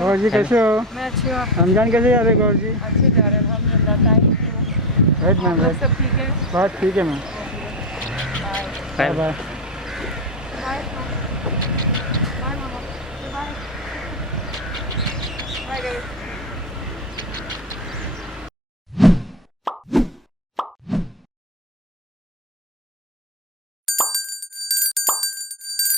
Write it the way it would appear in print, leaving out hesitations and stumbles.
गौर जी कैसे हो? मैं अच्छी हूँ। रमजान कैसे जा रहे गौर जी? अच्छे जा रहे हैं अल्हम्दुलिल्लाह। Thank you. Right ma'am, right. सब ठीक है? बात ठीक है मैम। Bye bye. बाय बाय मामा। Bye bye.